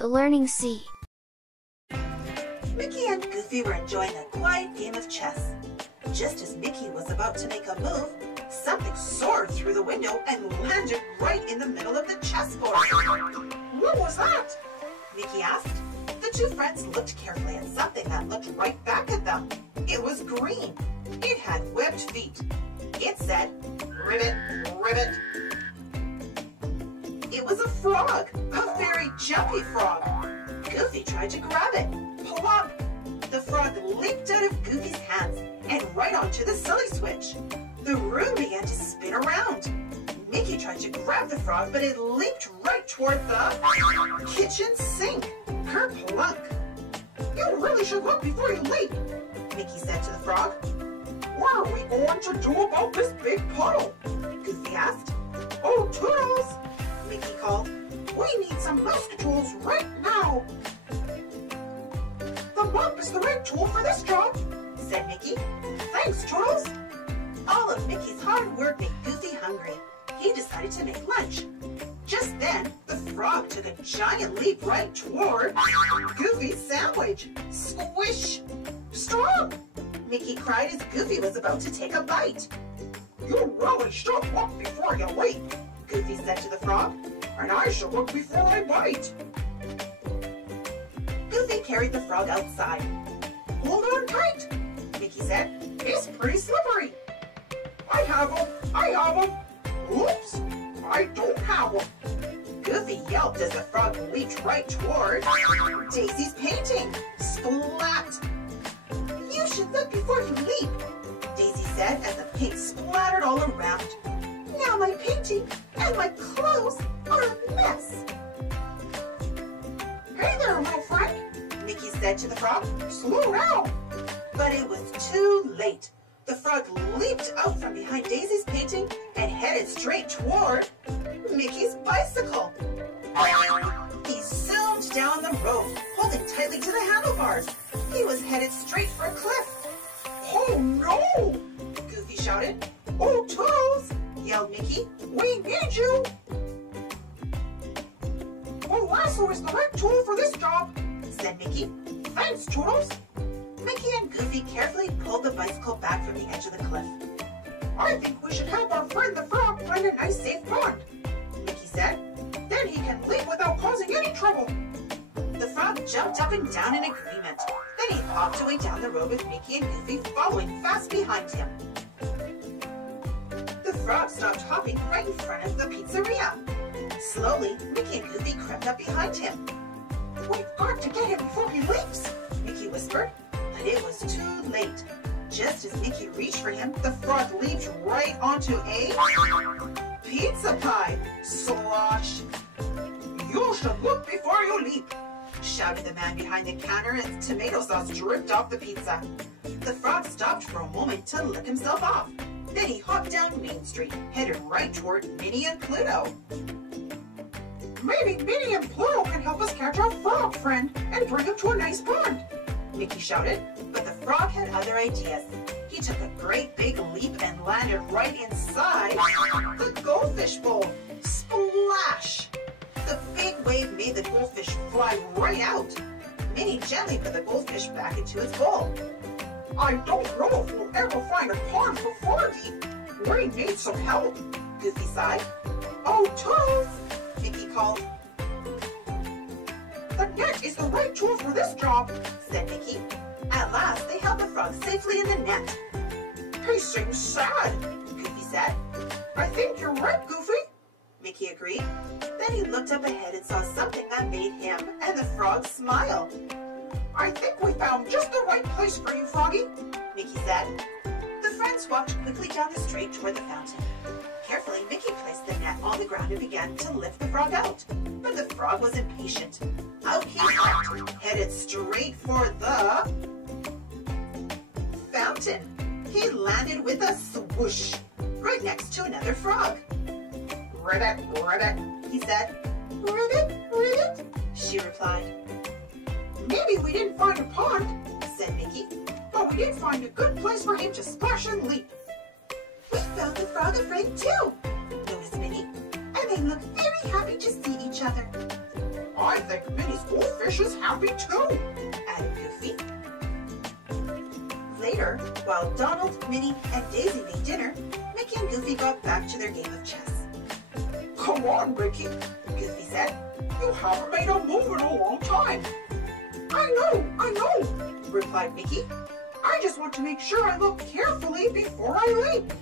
The Learning Sea. Mickey and Goofy were enjoying a quiet game of chess. Just as Mickey was about to make a move, something soared through the window and landed right in the middle of the chessboard. "What was that?" Mickey asked. The two friends looked carefully at something that looked right back at them. It was green. It had webbed feet. It said, "Ribbit, ribbit." It was a frog, a very jumpy frog. Goofy tried to grab it. Plop! The frog leaped out of Goofy's hands and right onto the silly switch. The room began to spin around. Mickey tried to grab the frog, but it leaped right toward the kitchen sink. Kerplunk! "You really should look before you leap," Mickey said to the frog. "What are we going to do about this big puddle?" Goofy asked. "Oh, Toodles!" Mickey called. "We need some mouse tools right now." "The mop is the right tool for this job," said Mickey. "Thanks, Toodles." All of Mickey's hard work made Goofy hungry. He decided to make lunch. Just then, the frog took a giant leap right toward Goofy's sandwich. Squish! "Stop!" Mickey cried as Goofy was about to take a bite. "You really should look before you leap," Goofy said to the frog. "And I should look before I bite." Goofy carried the frog outside. "Hold on tight," Mickey said. "It's pretty slippery." "I have him! I have him! Oops! I don't have him!" Goofy yelped as the frog leaped right toward Daisy's painting. Splat! "You should look before you leap," Daisy said as the paint splattered all around. "Now my painting and my clothes are a mess." "Hey there, little friend," Mickey said to the frog. "Slow down." But it was too late. The frog leaped out from behind Daisy's painting and headed straight toward Mickey's bicycle. He zoomed down the road, holding tightly to the handlebars. He was headed straight for a cliff. "Oh no!" Goofy shouted. "Oh, Toodles!" yelled Mickey. "We need you!" "A lasso is the right tool for this job," said Mickey. "Thanks, Toodles." Mickey and Goofy carefully pulled the bicycle back from the edge of the cliff. "I think we should help our friend the frog find a nice safe pond," Mickey said. "Then he can leap without causing any trouble." The frog jumped up and down in agreement. Then he hopped away down the road with Mickey and Goofy following fast behind him. The frog stopped hopping right in front of the pizzeria. Slowly, Mickey and Goofy crept up behind him. "We've got to get him before he leaps," Mickey whispered. But it was too late. Just as Mickey reached for him, the frog leaped right onto a pizza pie. Slosh! "You should look before you leap," shouted the man behind the counter as tomato sauce dripped off the pizza. The frog stopped for a moment to lick himself off. Then he hopped down Main Street, headed right toward Minnie and Pluto. "Maybe Minnie and Pluto can help us catch our frog friend and bring him to a nice pond," Mickey shouted, but the frog had other ideas. He took a great big leap and landed right inside the goldfish bowl. Splash! The big wave made the goldfish fly right out. Minnie gently put the goldfish back into its bowl. "I don't know if we'll ever find a pond for Froggy. We need some help," Goofy sighed. "Oh, Toodles!" Mickey called. "The net is the right tool for this job," said Mickey. At last, they held the frog safely in the net. "He seems sad," Goofy said. "I think you're right, Goofy," Mickey agreed. Then he looked up ahead and saw something that made him and the frog smile. "I think we found just the right place for you, Froggy," Mickey said. The friends walked quickly down the street toward the fountain. Carefully, Mickey placed the net on the ground and began to lift the frog out. But the frog was impatient. Out he hopped, headed straight for the fountain. He landed with a swoosh right next to another frog. "Ribbit, ribbit," he said. "Ribbit, ribbit," she replied. "Maybe we didn't find a pond," said Mickey, "but we did find a good place for him to splash and leap." "We found the frog a friend too," noticed Minnie, "and they look very happy to see each other." I think Minnie's goldfish is happy too, added Goofy. Later, while Donald, Minnie, and Daisy made dinner, Mickey and Goofy got back to their game of chess. Come on, Mickey, Goofy said. You haven't made a move in a long time. I know, replied Mickey. I just want to make sure I look carefully before I leap.